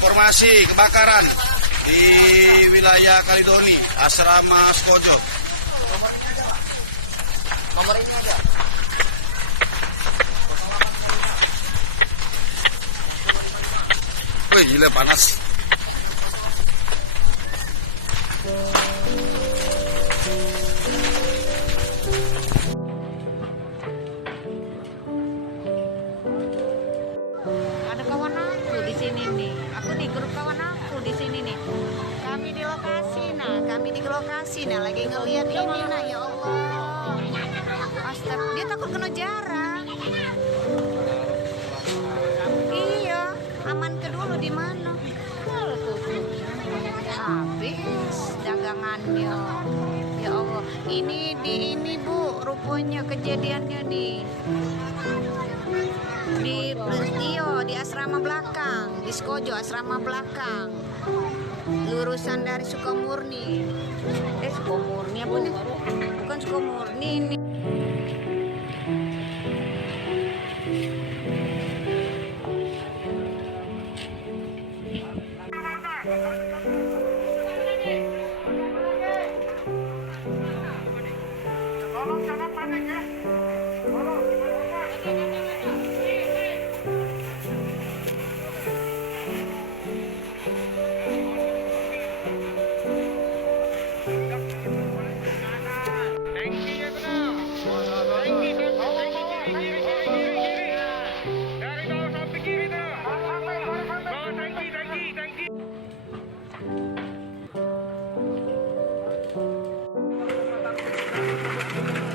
Informasi kebakaran di wilayah Kalidoni, Asrama Skojo. Nomor ini aja. Wih, gila panas. Ada kawan aku di sini nih. Aku di grup kawan aku di sini nih. Kami di lokasi nah, lagi ngeliat ini nah, ya Allah. Astaga, dia takut kena jarak. Iya, aman ke dulu di mana? Habis dagangannya. Ya Allah, ini Bu, rupanya kejadiannya nih. Di asrama belakang, di Skojo asrama belakang, lurusan dari Sukamurni. Sukamurni apa nih? Bukan Sukamurni ini. Tolong jangan panik ya. Tolong.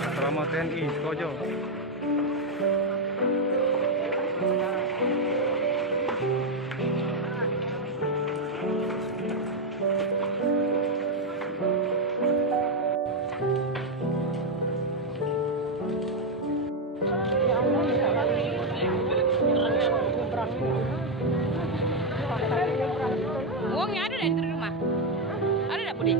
Asrama TNI Skojo. Uangnya ada dari rumah? Ada enggak, Budi?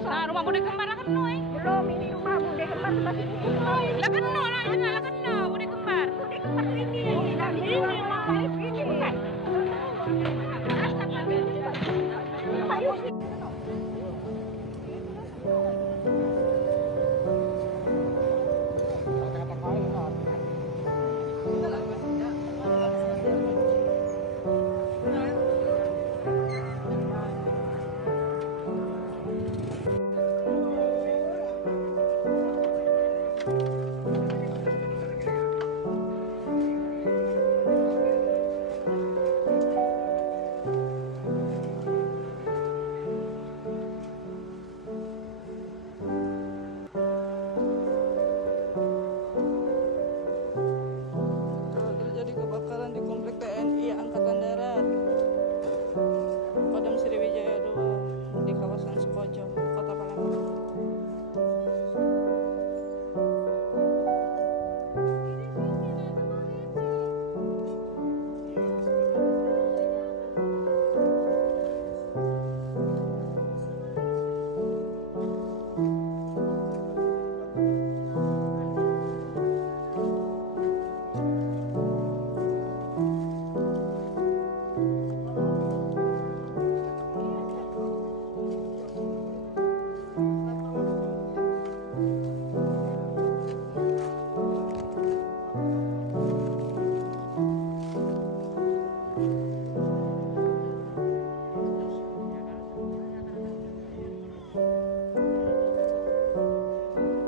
Nah, rumah Bude Kembar lah kena Belum, ini rumah Bude Kembar sebelah sini. lah kena Bude Kembar. Bude Kembar ini rumah ini bukan. Ayo sih. Terjadi kebakaran di komplek TNI Angkatan Darat Kodam Sriwijaya 2 di kawasan Skojo, Kota Palembang.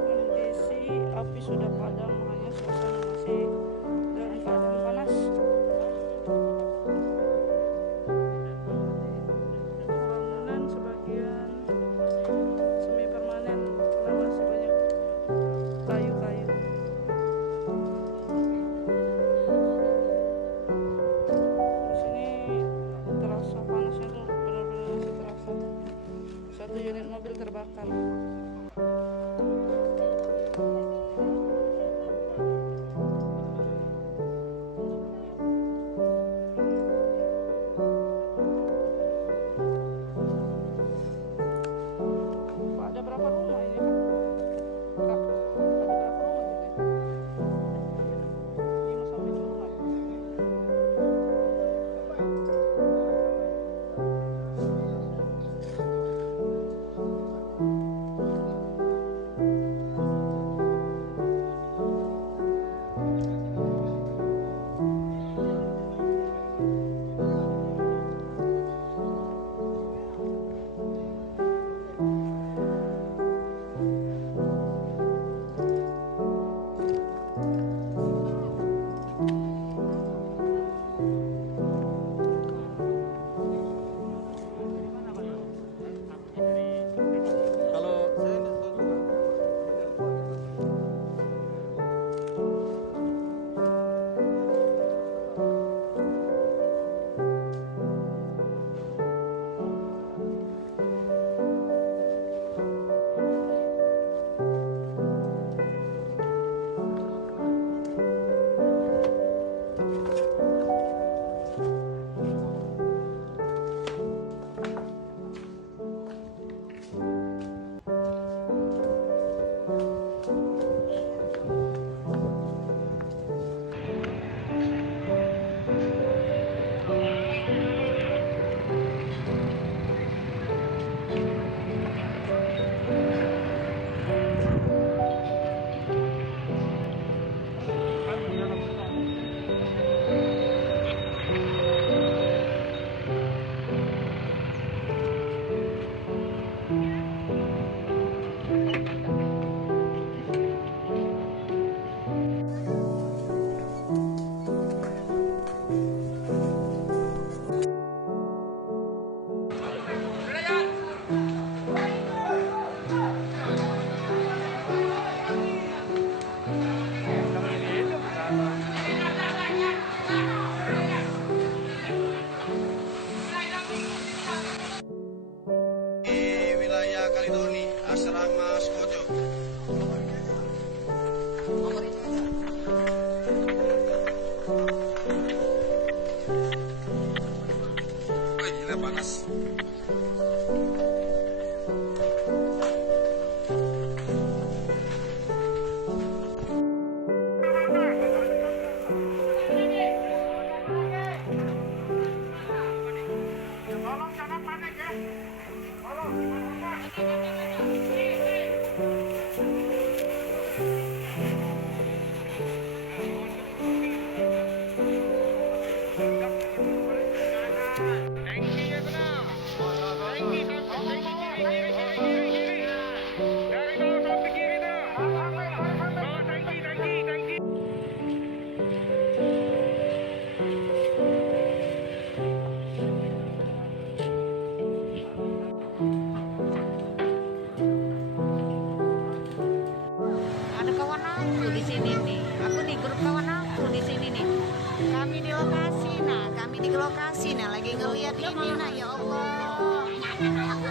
Kondisi api sudah padam, hanya suasana masih dalam keadaan panas. Bangunan sebagian semi permanen karena masih banyak kayu-kayu. Di sini terasa panasnya tuh benar-benar masih terasa. Satu unit mobil terbakar. Pada berapa rumah ini, Kak? Kak, ada berapa rumah gitu ya? 5 sampai 6 rumah ya? Kalau saya nggak tahu juga. Di wilayah Kalidoni, asrama Skojo. Wih, gila panas. Ada kawan aku di sini nih. Aku di grup kawan aku di sini nih. Kami di lokasi nah, lagi ngeliat ini nah, ya Allah.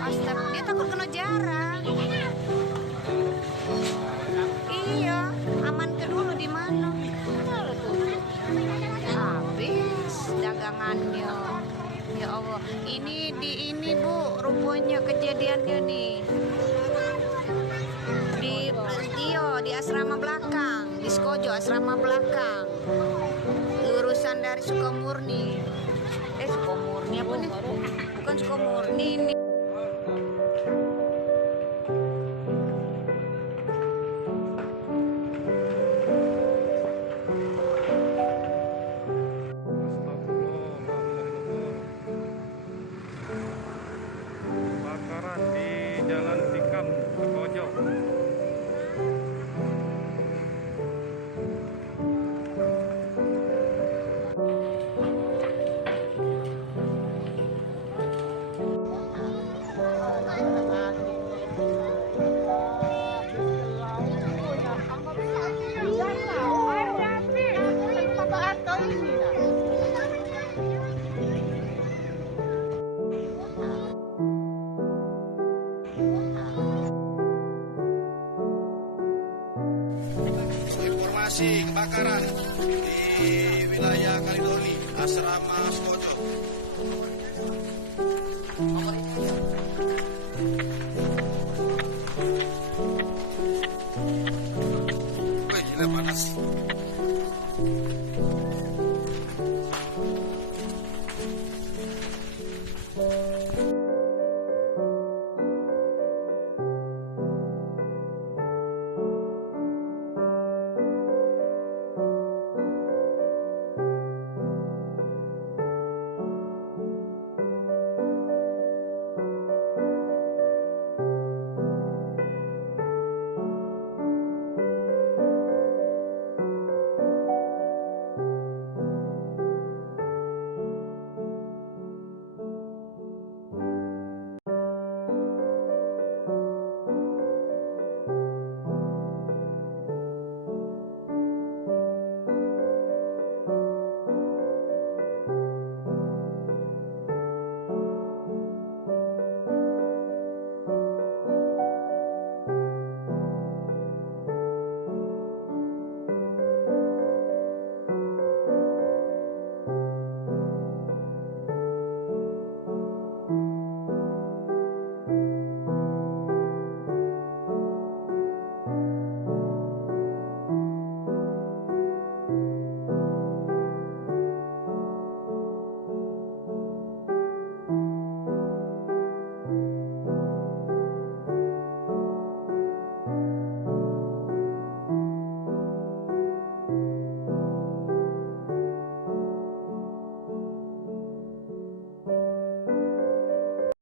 Astaga, dia takut kena jarang. Iya, aman ke dulu di mana? Habis dagangannya. Ya Allah, ini Bu, rupanya kejadiannya nih. Di asrama belakang, di Skojo asrama belakang, lurusan dari Sukamurni. Sukamurni apa nih? Bukan Sukamurni ini. Kebakaran di Jalan Sikam, Skojo. Informasi kebakaran di wilayah Kalidoni, asrama Skojo.